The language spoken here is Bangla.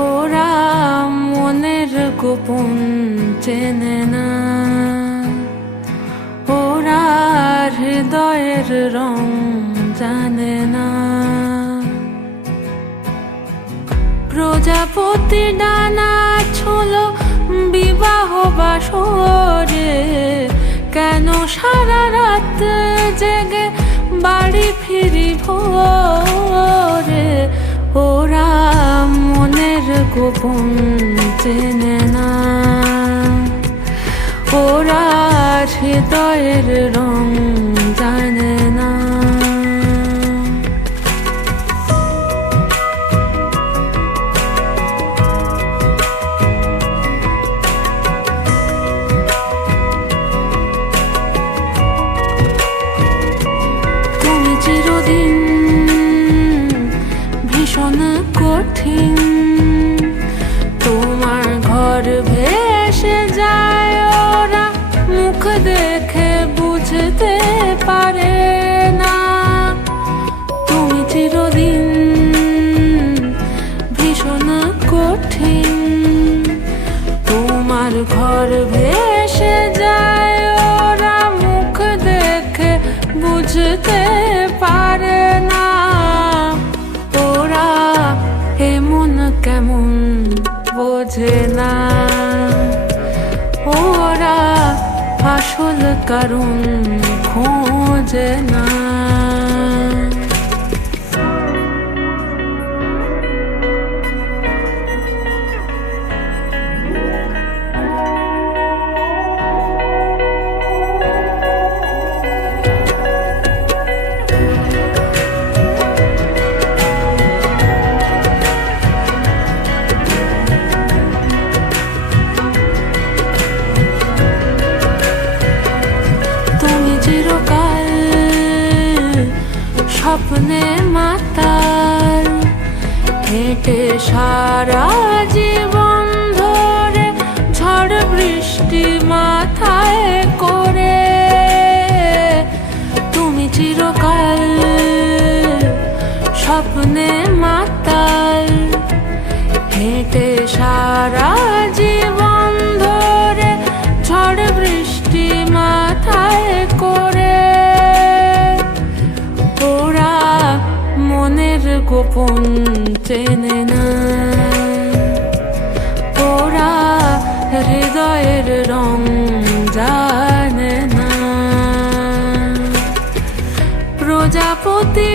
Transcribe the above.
ওরা মনের গোপন চেনে না, ওরা হৃদয়ের রং জানে না। প্রজাপতি ডানা ছোলো বিবাহ বাসরে, কেন সারা রাত জেগে বাড়ি ফিরি ভোরে। ওরা মনের গোপন চেনে না, ওরা হৃদয়ের রং জানে না। তুমি চিরদিন ভীষণ কঠিন, তোমার ঘর ভেসে যায়, ওরা মুখ দেখে বুঝতে পারে না। তুমি চিরদিন ভীষণ কঠিন, তোমার ঘর ভেসে যায়, ওরা মুখ দেখে বুঝতে পারে না। ওরা এমন কেমন বোঝে না, ওরা আসল কারণ খোঁজে না। স্বপ্নে মাতাল হেঁটে সারা জীবন ধরে, ঝড় বৃষ্টি মাথায় করে। তুমি চিরকাল স্বপ্নে মাতাল হেঁটে সারা জীবন ধরে, ঝড় বৃষ্টি মাথায় করে। ওরা মনের গোপন চেনে না, ওরা হৃদয়ের রং জানে না। প্রজাপতি